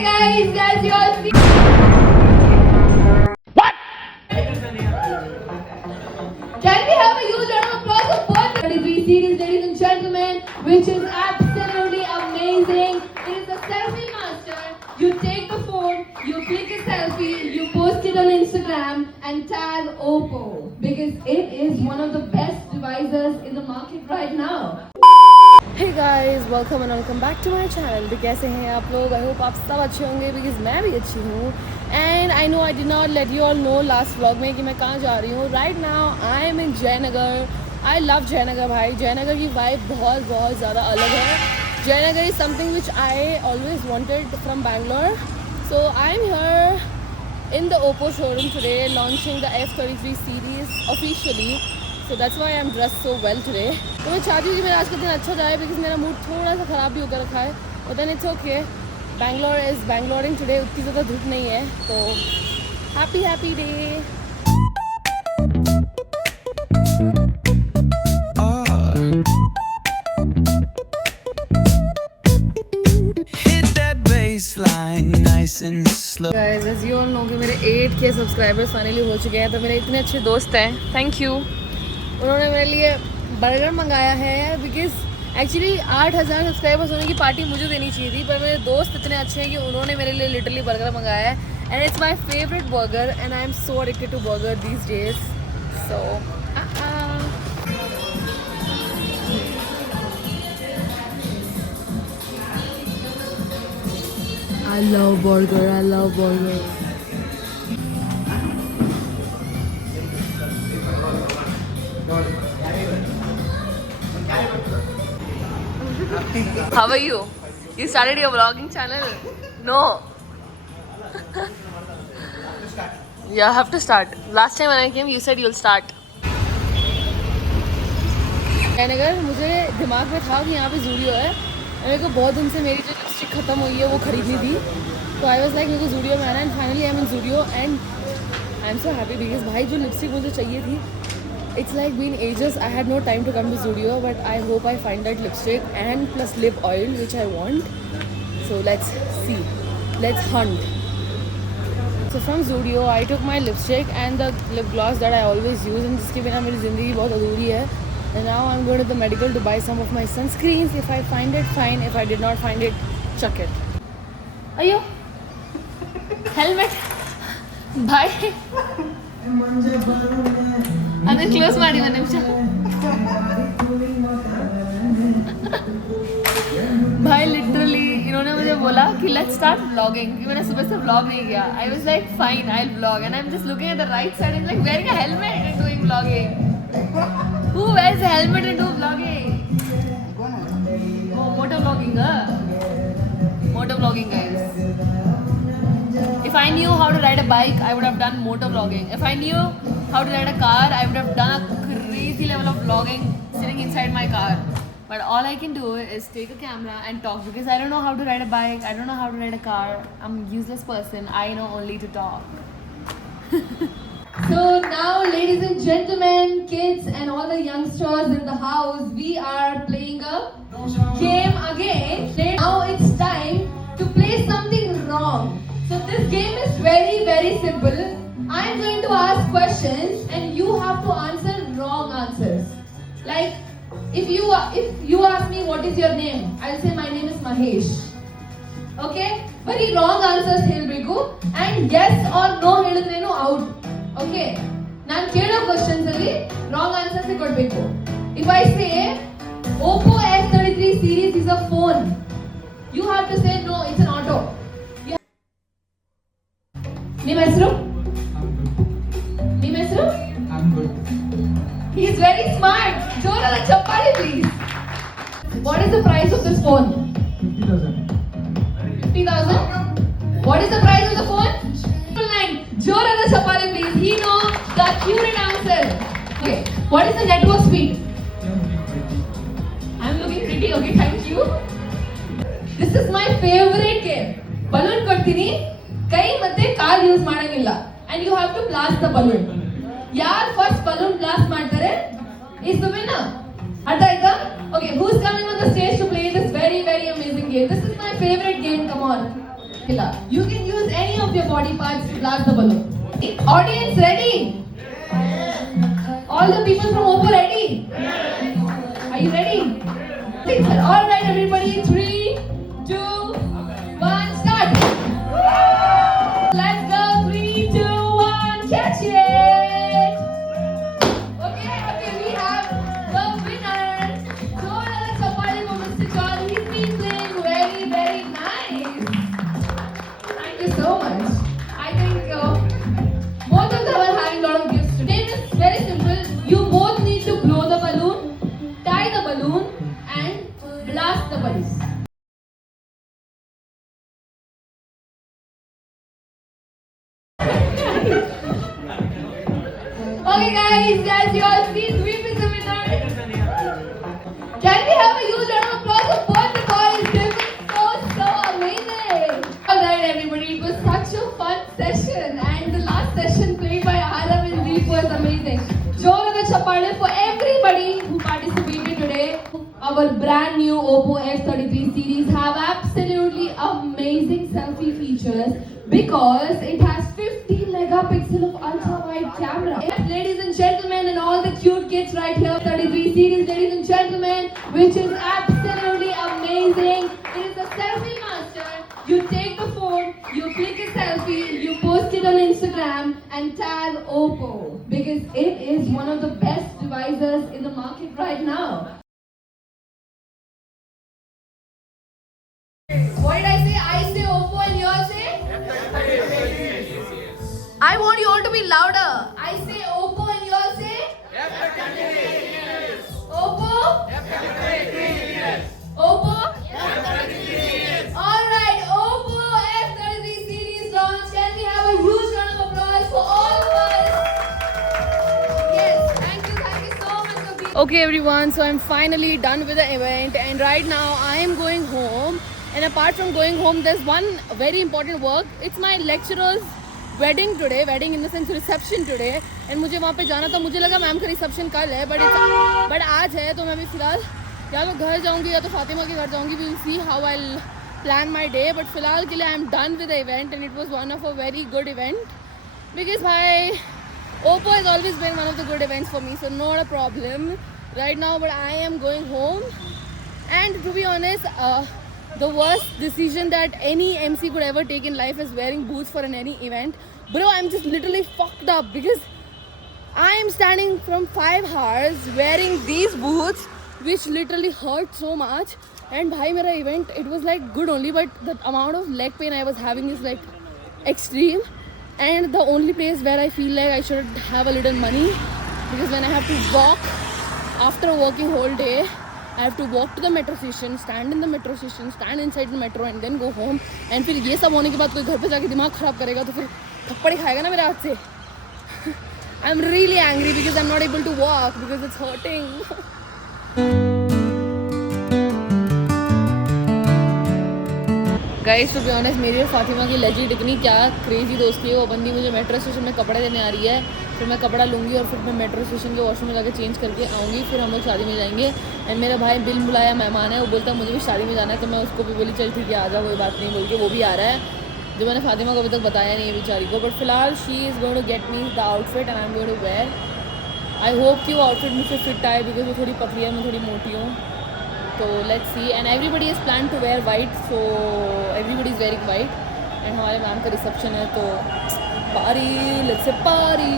guys, as you all see. Can we have a huge round of applause for both 33 series, ladies and gentlemen, which is absolutely amazing. It is a selfie master. You take the phone, you click a selfie, you post it on Instagram and tag Oppo because it is one of the best devices in the market right now. Hey guys, welcome and welcome back to my channel. तो कैसे हैं आप लोग? I hope आप सब अच्छे होंगे because मैं भी अच्छी हूँ. And I know I did not let you all know last vlog में कि मैं कहाँ जा रही हूँ. Right now I am in Jayanagar. I love Jayanagar भाई. Jayanagar की vibe बहुत ज़्यादा अलग है. Jayanagar is something which I always wanted from Bangalore. So I am here in the Oppo showroom today launching the F33 series officially. So that's why I'm dressed so well today. तो मैं चाहती हूँ कि मेरा आज का दिन अच्छा जाए because मेरा मूड थोड़ा सा ख़राब भी होकर रखा है. But then it's okay. Bangalore is Bangaloring today. उतनी ज़्यादा धूप नहीं है. तो happy day. Hit that baseline nice and slow. Guys, as you all know कि मेरे 8K सब्सक्राइबर्स फाइनली हो चुके हैं. तो मेरे इतने अच्छे दोस्त हैं. Thank you. उन्होंने मेरे लिए बर्गर मंगाया है बिकॉज एक्चुअली 8000 सब्सक्राइबर्स होने की पार्टी मुझे देनी चाहिए थी पर मेरे दोस्त इतने अच्छे हैं कि उन्होंने मेरे लिए लिटरली बर्गर मंगाया है and it's my favourite burger and I am so addicted to burger these days so I love burger. How are you? You started your vlogging channel? No. You have to start. Last time when I came, you said you'll start. अगर मुझे दिमाग में था कि यहाँ पे ज़ूडियो है मेरे को बहुत दिन से मेरी जो लिपस्टिक ख़त्म हुई है वो खरीदनी थी तो आई वाज लाइक मेरे को ज़ूडियो में आना and finally I am in Zudio and I am so happy because भाई जो लिपस्टिक मुझे चाहिए थी it's like been ages. I had no time to come to Zudio, but I hope I find that lipstick and plus lip oil which I want. So let's see. Let's hunt. So from Zudio, I took my lipstick and the lip gloss that I always use and जिसके बिना मेरी ज़िंदगी बहुत अधूरी है. And now I'm going to the medical to buy some of my sunscreens. If I find it, fine. If I did not find it, chuck it. Ayo. Helmet. Bye. ಅದನ್ನು close ಮಾಡಿ ಒಂದು ನಿಮಿಷ भाई लिटरली इन्होंने मुझे बोला कि let's start vlogging कि मैंने सुबह से व्लॉग नहीं किया I was like fine I will vlog and I am just looking at the right side and like wearing a helmet and doing vlogging who wears a helmet and do vlogging moto vlogging guys If I knew how to ride a bike, I would have done motor vlogging. If I knew how to ride a car, I would have done a crazy level of vlogging sitting inside my car. But all I can do is take a camera and talk because I don't know how to ride a bike, I don't know how to ride a car. I'm a useless person. I know only to talk. So now, ladies and gentlemen, kids and all the youngsters in the house, we are playing a game again. Now it's time to play something wrong. So this game is very simple. I'm going to ask questions and you have to answer wrong answers. Like if you ask me what is your name, I'll say my name is Mahesh. Okay? Very wrong answers helbeku and yes or no helidrenu out. Okay? Nan kelo questions alli wrong answers kodbeku. If I say Oppo F33 series is a phone, you have to say no, it's an auto. ನಿಮ್ಮ ಹೆಸರು I'm good. He is very smart. ಜೋರಾದ ಚಪ್ಪಾಳೆ please. What is the price of this phone? 50,000. What is the price of the phone? 9. ಜೋರಾದ ಚಪ್ಪಾಳೆ please. He knows the accurate answer. Okay. What is the network speed? I'm looking pretty. Okay, thank you. This is my favorite game. Balloon ಕೊಡ್ತೀನಿ ಕೈ ಮತ್ತೆ ಕಾಲ್ use ಮಾಡಂಗಿಲ್ಲ and you have to blast the balloon. ಯಾರು first balloon blast ಮಾಡ್ತಾರೆ is the winner. ಅರ್ಥ ಆಯ್ತಾ? Okay, who's coming on the stage to play this very amazing game? This is my favorite game. Come on. Okay, लगेगा. You can use any of your body parts to blast the balloon. Audience ready? All the people from Oppo ready? Are you ready? Please, sir. All right, everybody. 3, 2, 1, start. Let's go. 3, 2, 1, catch it. Okay, we have the winner. So let's apply for Mr. John. He's been playing very, very nice. Thank you so much. I think both of them are having a lot of gifts today. It's very simple. You both need to blow the balloon, tie the balloon, and blast the balloon. Okay, guys, as you all see, Sweep is the winner. Can we have a huge round of applause for both the boys? They were so amazing. Alright, everybody, it was such a fun session, and the last session played by Arav and Deep was amazing. Joe Chapale for everybody who participated today. Our brand new Oppo F33 series have absolutely amazing selfie features because it has 50 megapixel of ultra-wide camera. Yes, ladies and gentlemen, and all the cute kids right here, 33 series, ladies and gentlemen, which is absolutely amazing. It is a selfie master. You take the phone, you click a selfie, you post it on Instagram and tag Oppo because it is one of the best devices in the market right now. What did I say? I say Oppo and you all say? I want you all to be louder. I say Oppo and you all say? Oppo? Oppo? Alright, Oppo F33 series launch. Can we have a huge round of applause for all of us? Yes, thank you so much for being. Okay everyone, so I'm finally done with the event and right now I am going home. And apart from going home, there's one very important work. It's my lecturer's wedding today, wedding in the sense reception today. And मुझे वहाँ पे जाना था. मुझे लगा ma'am का reception कल है, but आज है. तो मैं भी फिलहाल या तो घर जाऊँगी या तो फातिमा के घर जाऊँगी. We will see how I'll plan my day. But फिलहाल के लिए I'm done with the event and it was one of a very good event because my Oppo has always been one of the good events for me, so not a problem right now. But I am going home, and to be honest, the worst decision that any MC could ever take in life is wearing boots for any event. Bro, I'm just literally fucked up because I am standing from 5 hours wearing these boots which literally hurt so much. And bhai, mera event, it was like good only, but the amount of leg pain I was having is like extreme. And the only place where I feel like I should have a little money, because when I have to walk after working whole day, I have to walk to the metro station, stand in the metro station, stand inside the metro and then go home. And फिर ये सब होने के बाद कोई घर पे जाके दिमाग खराब करेगा तो फिर थप्पड़ खाएगा ना मेरे हाथ से. I'm really angry because I'm not able to walk because it's hurting. Guys to be honest, मेरी और फातिमा की लेजिट इतनी क्या क्रेजी दोस्ती है. वो बंदी मुझे मेट्रो स्टेशन में कपड़े देने आ रही है, फिर मैं कपड़ा लूँगी और फिर मैं मेट्रो स्टेशन के वॉशरूम में जाकर चेंज करके आऊँगी. फिर हम लोग शादी में जाएंगे. एंड मेरा भाई बिल बुलाया मेहमान है, वो बोलता है मुझे भी शादी में जाना है. तो मैं उसको भी बोली चल ठीक है आ जा, कोई बात नहीं बोल के वो भी आ रहा है, जो मैंने फातिमा को अभी तक बताया नहीं है बेचारी को. बट फिलहाल she is going to get me the outfit and I am going to wear. I hope कि वो आउटफिट मुझसे फिट आए बिकॉज वो थोड़ी पतली है, मैं थोड़ी मोटी हूँ. तो let's see. And everybody is plan to wear white, so everybody is wearing white. And हमारे मैम का रिसेप्शन है तो पारी, लेट्स से पारी.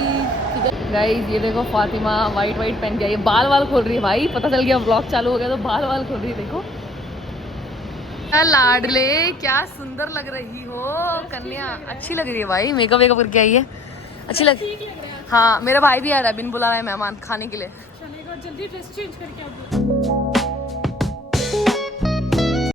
ठीक है गाइस, ये देखो फातिमा वाइट पहन के आई है. बाल खोल रही है भाई, पता चल गया व्लॉग चालू हो गया तो बाल खोल रही है. देखो लाडले, क्या सुंदर लग रही हो कन्या. अच्छी लग रही है भाई, मेकअप करके आई है, अच्छी लग. हाँ, मेरा भाई भी आ रहा है, बिन बुला रहा है मेहमान खाने के लिए. जल्दी ड्रेस चेंज करके आओ.